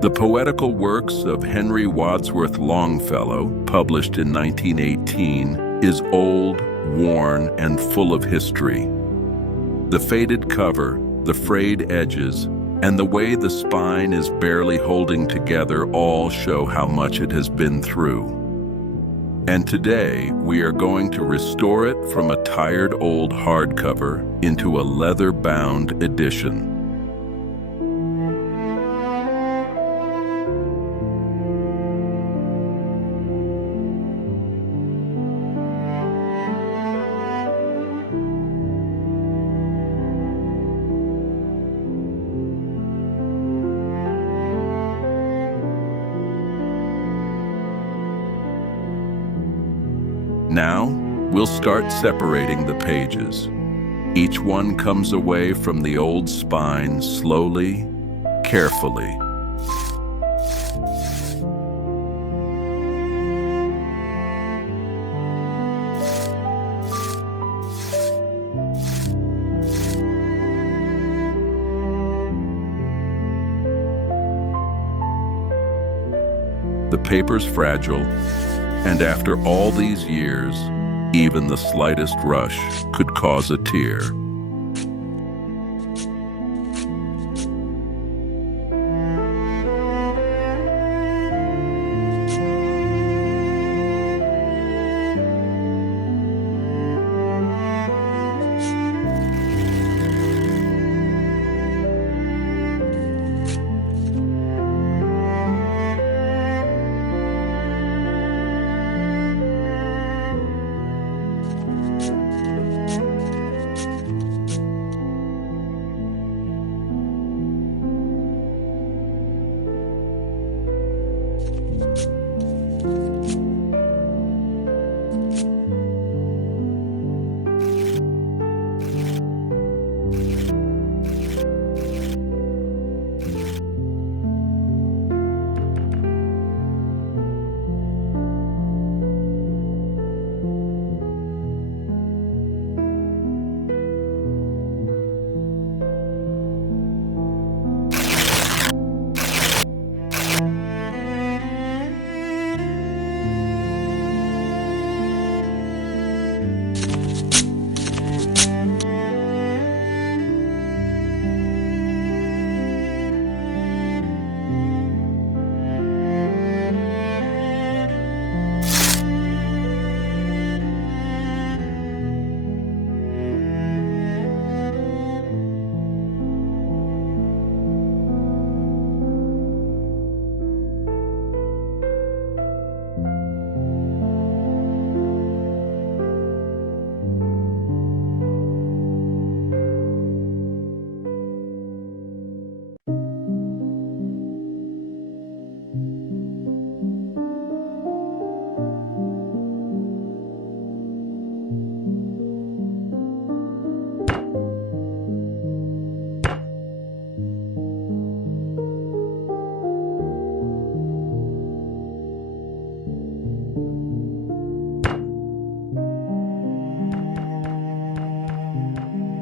The poetical works of Henry Wadsworth Longfellow, published in 1918, is old, worn, and full of history. The faded cover, the frayed edges, and the way the spine is barely holding together all show how much it has been through. And today, we are going to restore it from a tired old hardcover into a leather-bound edition. Now, we'll start separating the pages. Each one comes away from the old spine slowly, carefully. The paper's fragile, and after all these years, even the slightest rush could cause a tear.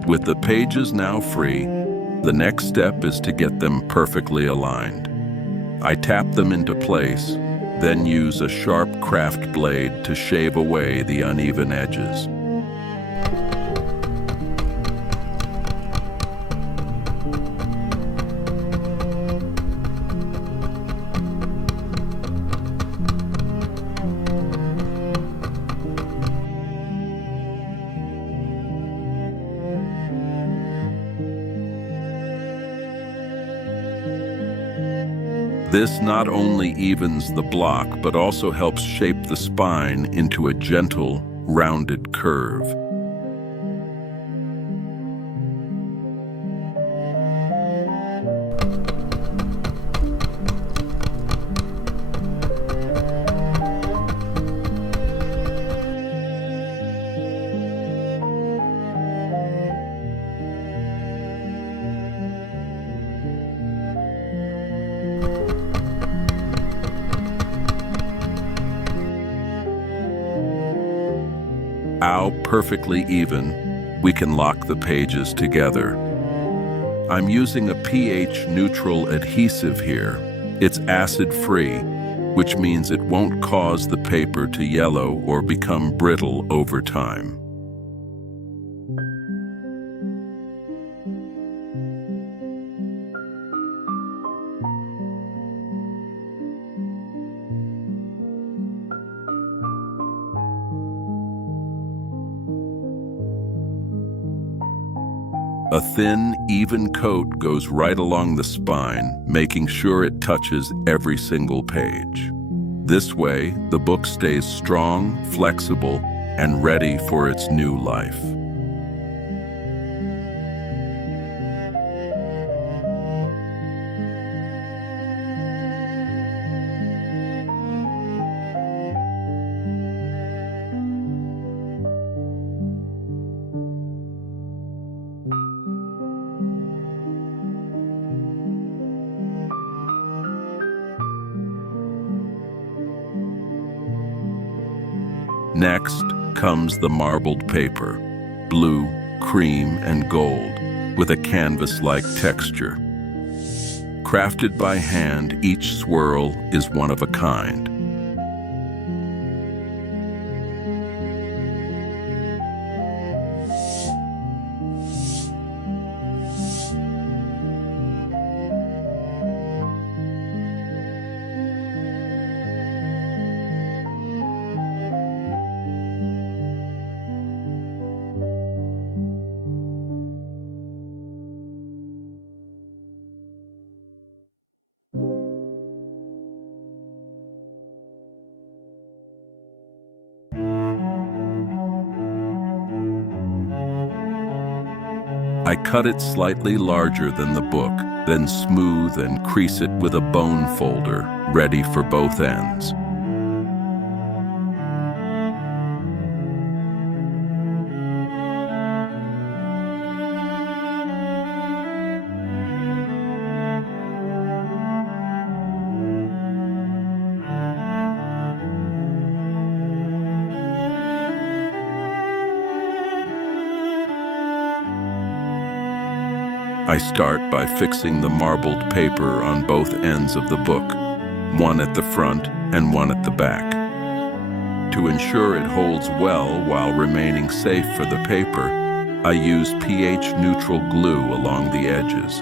With the pages now free, the next step is to get them perfectly aligned. I tap them into place, then use a sharp craft blade to shave away the uneven edges. This not only evens the block, but also helps shape the spine into a gentle, rounded curve. How perfectly even, we can lock the pages together. I'm using a pH-neutral adhesive here, It's acid-free, which means it won't cause the paper to yellow or become brittle over time. A thin, even coat goes right along the spine, making sure it touches every single page. This way, the book stays strong, flexible, and ready for its new life. Next comes the marbled paper, blue, cream, and gold, with a canvas-like texture. Crafted by hand, each swirl is one of a kind. I cut it slightly larger than the book, then smooth and crease it with a bone folder, ready for both ends. I start by fixing the marbled paper on both ends of the book, one at the front and one at the back. To ensure it holds well while remaining safe for the paper, I use pH-neutral glue along the edges.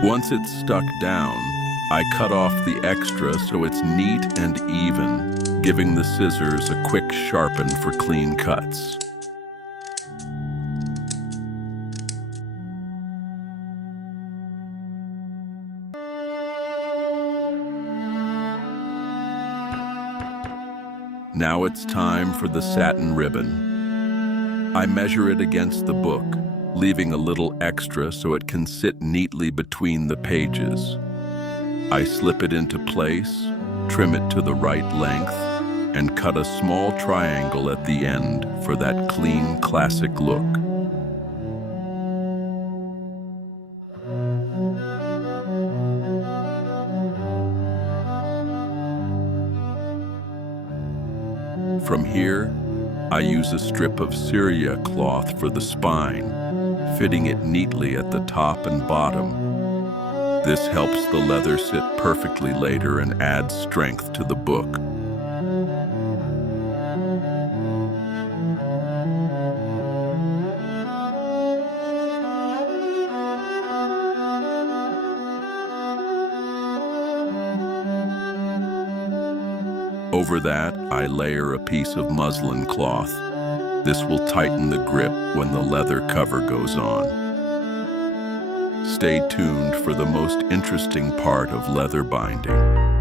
Once it's stuck down, I cut off the extra so it's neat and even, giving the scissors a quick sharpen for clean cuts. Now it's time for the satin ribbon. I measure it against the book, leaving a little extra so it can sit neatly between the pages. I slip it into place, trim it to the right length, and cut a small triangle at the end for that clean, classic look. From here, I use a strip of Syria cloth for the spine, fitting it neatly at the top and bottom. This helps the leather sit perfectly later and adds strength to the book. Over that, I layer a piece of muslin cloth. This will tighten the grip when the leather cover goes on. Stay tuned for the most interesting part of leather binding.